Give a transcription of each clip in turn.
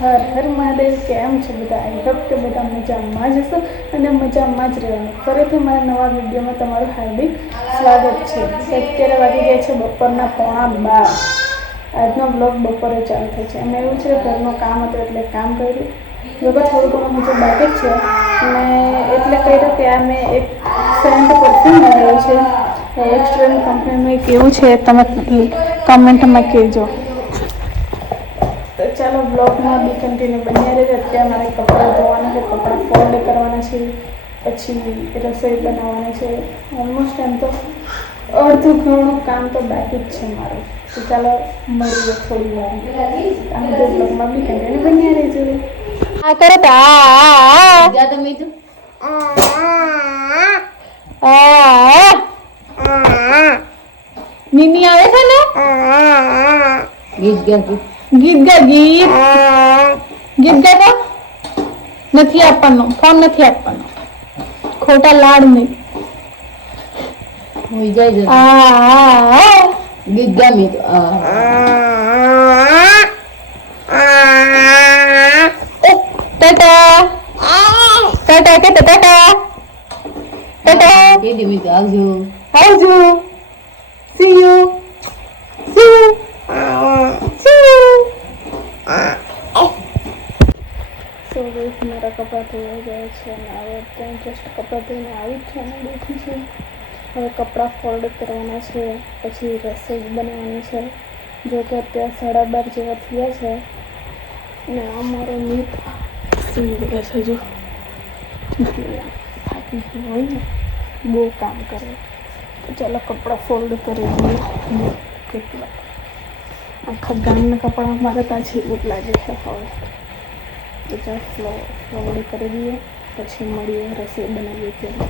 હર હર મહાદેવ. કેમ છે બધા? આઈ હોપ કે બધા મજામાં જ હશો અને મજામાં જ રહેવાનું. ફરીથી મારા નવા વિડીયોમાં તમારું હાર્દિક સ્વાગત છે. અત્યારે વાગી ગયા છે બપોરના 11:15. આજનો બ્લોગ બપોરે ચાલુ થાય છે. એમાં એવું છે ઘરનું કામ હતું એટલે કામ કર્યું. જોકે થોડું ઘણું મુજબ બાકી જ છે અને એટલે કહ્યું કે આ મેં એક સેન્ટ પરફ્યુમ મંગાવ્યું છે. એક્સ્ટ્રા કંપનીનું એક એવું છે, તમે કમેન્ટમાં કહેજો. તો ચાલો બ્લોગમાં બી કન્ટિન્યુ બન્યા રહે. અત્યારે મારે કપડાં ધોવાના છે, કપડાં ફોલ્ડ કરવાના છે, પછી રસોઈ બનાવવાની છે. ઓલમોસ્ટ એમ તો અડધું ઘણું કામ તો બાકી જ છે મારું. તો ચાલો મળીએ થોડી વાર. આ બધું બ્લોગમાં બી કન્ટિન્યુ બન્યા રહેજો. આ કરો તો નીની આવે છે ને ગીત ગા ગીત ગા નથી આપવાનો, ફોન નથી આપવાનો, ખોટા લાડ નહીં. ગીત ગામી તો ટાટા ટાટા કે ટાટા ટાટા કેડી મી તો આવજો. આવજો. See you. See you. See you. So guys, મારા કપડાં ધોઈ ગયા છે અને હવે ત્યાં જસ્ટ કપડાં ધોઈને આવી જ છે અને બેઠી છે. હવે કપડાં ફોલ્ડ કરવાના છે, પછી રસોઈ બનાવવાની છે. જો કે અત્યારે 12:30 જેવા થયા છે ને અમારો મીત સી ગયા છે. જો થાકી ગયો હોય ને, બહુ કામ કરે. તો ચાલો કપડાં ફોલ્ડ કરી દઈએ. કેટલા આખા ગામના કપડાં અમારે ત્યાં છે એવું જ લાગે છે હવે. તો ચાલો ફોલ્ડ કરી દઈએ, પછી મળીએ રસોઈ બનાવીએ ત્યારે.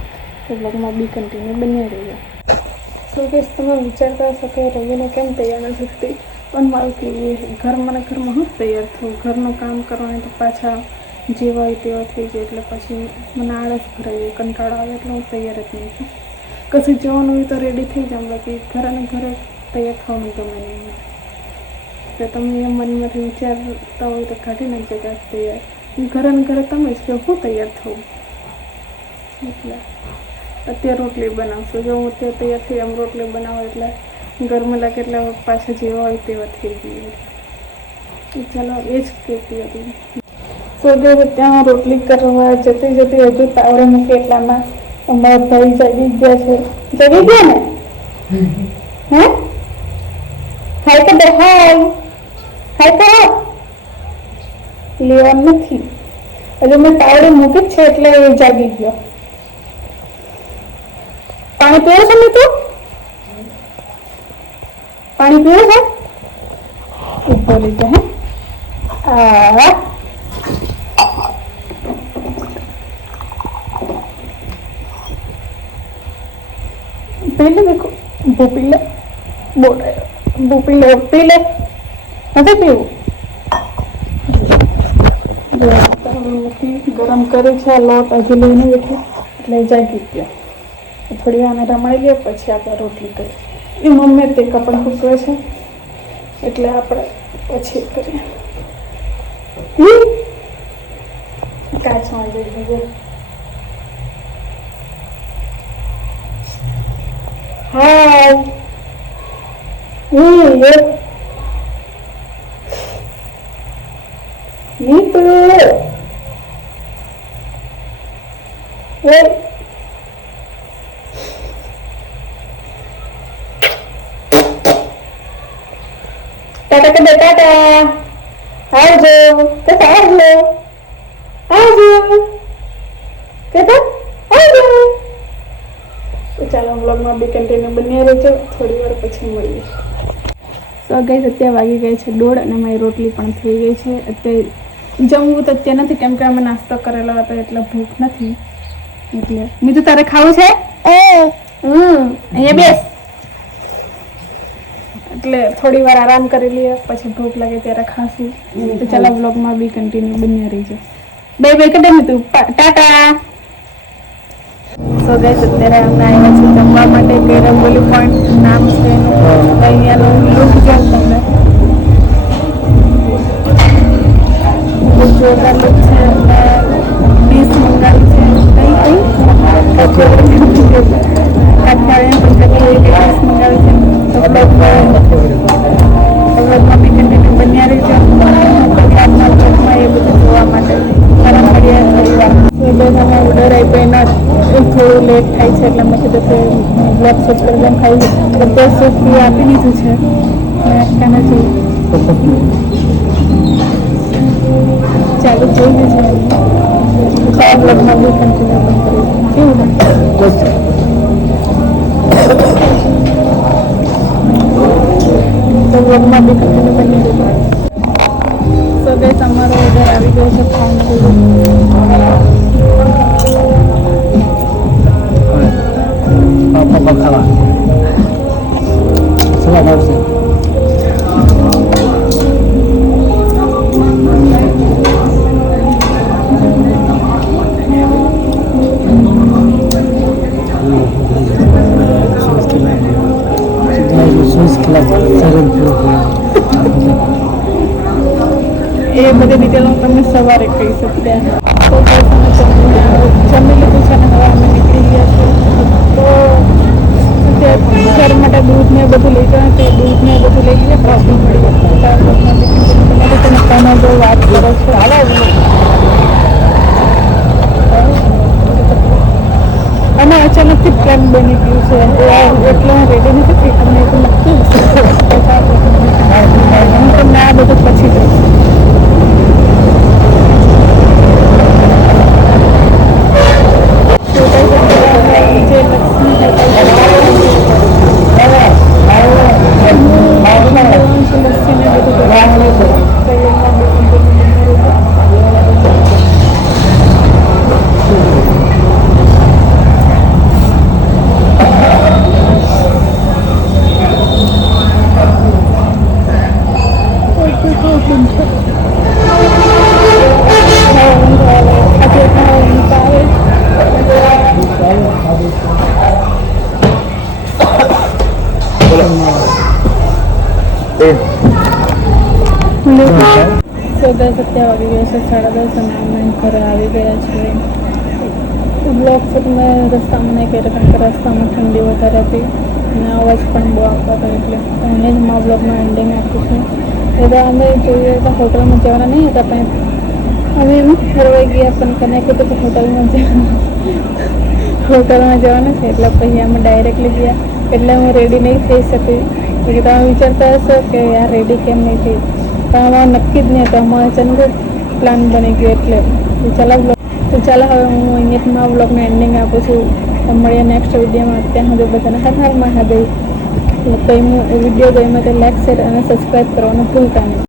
તો બ્લોગમાં બી કન્ટિન્યુ બન્યા રહીએ. સો ગાઈસ, તમે વિચારતા હશો કે રવિને કેમ તૈયાર નથી થતી, પણ મારું કેવું ઘરમાં હું તૈયાર થયું. ઘરનું કામ કરવાની તો પાછા જેવા હોય તેવા થઈ જાય એટલે પછી મને આળસ ભરાય, કંટાળો આવે એટલે હું તૈયાર જ નહીં છું. કશું જવાનું હોય તો રેડી થઈ જાઉં, બાકી ઘરે ને ઘરે તૈયાર થવાનું ગમે નહીં. તો તમે એ મનમાંથી વિચારતા હોય તો કાઢી નાખજો કે તૈયાર. ઘરે ને ઘરે તમે જ કે હું તૈયાર થવું. એટલે અત્યારે રોટલી બનાવશું. જો હું અત્યારે તૈયાર થઈ આમ રોટલી બનાવું એટલે ઘરમાં લાગે એટલે પાછા જેવા હોય તેવા થઈ ગઈ. ચાલો એ જ કહેતી હતી. સો ત્યાં રોટલી કરવા જતી હજુ તાવડે મૂકી એટલામાં અમારા ભાઈ જાગી ગયા છે. જાગી ગયા ને? હે હાય તો હાય હાય તો લેવા નથી. હજુ મેં તાવડે મૂકી જ છે એટલે એ જાગી ગયો. પાણી પીવું છે ને તું? પાણી પીવું છે? ઉભો રહી જા. હે पीले देखो वो पीले बोल रहे वो पीले નથી પીવું. ગરમ કરે છે આ લોટ હજુ લઈને બેઠી એટલે જાગી ગયો. થોડી વાર રમાઈ ગયા પછી આપણે રોટલી કરી. એ મમ્મી તે કપડાં સૂકવે છે એટલે આપણે પછી કરીએ. કાચમાં જઈ દીધું. હાય નીતુ ટાટા કે ટાટા આવજો કે આવજો આવજો કે આવજો. ચાલો બ્લોગમાં બી કન્ટિન્યુ બન્યા રહેજો. થોડી વાર પછી મળીએ. સો ગાઈસ, અત્યારે વાગી ગઈ છે 1:30 અને મારી રોટલી પણ થઈ ગઈ છે. અત્યારે જમવું તો અત્યારે નથી કેમ કે અમે નાસ્તો કરેલો હતો એટલે ભૂખ નથી. એટલે મીઠું તારે ખાવું છે? અહીંયા બેસ. એટલે થોડી વાર આરામ કરી લઈએ પછી ભૂખ લાગે ત્યારે ખાશું. તો ચાલો બ્લોગમાં બી કન્ટિન્યુ બન્યા રહેજો. બાય બાય કરી દે મીઠું. ટાટા. સો ગાઈસ, અત્યારે અમે આવ્યા છીએ જમવા માટે. કે રંગોલી પોઈન્ટ નામ છે એનું. અહીંયાનું લુક જોઉં તમને. જોરદાર લોક છે અને ડીશ મંગાવી છે કઈ કાઠિયાવાડી પંજાબી ડીશ મંગાવી છે તો બ્લોગમાં બી કન્ટિન્યુ બન્યા રહેજો પરિવારના બ્લોગમાં એ બધું જોવા માટે ફરવા મળ્યા થોડી વાર બધામાં ઓર્ડર આપ્યો એના થોડું લેટ થાય છે એટલે મેં કીધું કે બ્લોગ શૂટ કરવા ખાઈ બધું શૂટ આપી દીધું છે કાના જોયું ચાલુ જોઈ લેજો આ બ્લોગમાં બી કન્ટિન્યુ પણ કરીશું કેવું તો બ્લોગમાં બી કન્ટિન્યુ બની ગયું સો ગાઈસ અમારો ઓર્ડર આવી ગયો છે પાપા ખાવા સવા આવશે એ બધી ડિટેલ હું તમને સવારે કહી શકું તો જમી લીધું છે અને હવે અમે નીકળી ગયા છીએ તો ઘર માટે દૂધ ને બધું લઈ જવાનું તે દૂધ ને બધું લઈ લઈએ પછી મળી તમે કોનો જો વાત કરો છો અને અચાનકથી પ્લાન બની ગયું છે એટલે હું રેડી નથી થઈ તમને એવું નક્કી હું તમને આ બધું પછી જઈશ સો 10 વાગી ગયા છે 10:30 અને અમે ઘરે આવી ગયા છીએ બ્લોગ મેં રસ્તામાં નહીં કર્યો કારણ કે રસ્તામાં ઠંડી વધારે હતી અને અવાજ પણ બહુ આવતો હતો એટલે એને જ મારા બ્લોગમાં એન્ડિંગ આપ્યું છે એટલે અમે જોઈએ તો હોટલમાં જવાના નહીં હતા પણ અમે એમ ફરવાઈ ગયા પણ કને કીધું કે હોટલમાં જવાનું છે એટલે પછી અમે ડાયરેક્ટલી ગયા એટલે હું રેડી નહીં થઈ શકી કે તમે વિચારતા હશો કે યાર રેડી કેમ નહીં થઈ પણ અમારે નક્કી જ નહીં હતું અમારે અચાનક પ્લાન બની ગયો એટલે ચાલો હવે હું અહીંયા બ્લોગને એન્ડિંગ આપું છું મળીએ નેક્સ્ટ વિડીયોમાં ત્યાં સુધી બધાને હર હર મહાદેવ વિડીયો ગમ્યો તો લાઈક શેર અને સબસ્ક્રાઈબ કરવાનું ભૂલતા નહીં.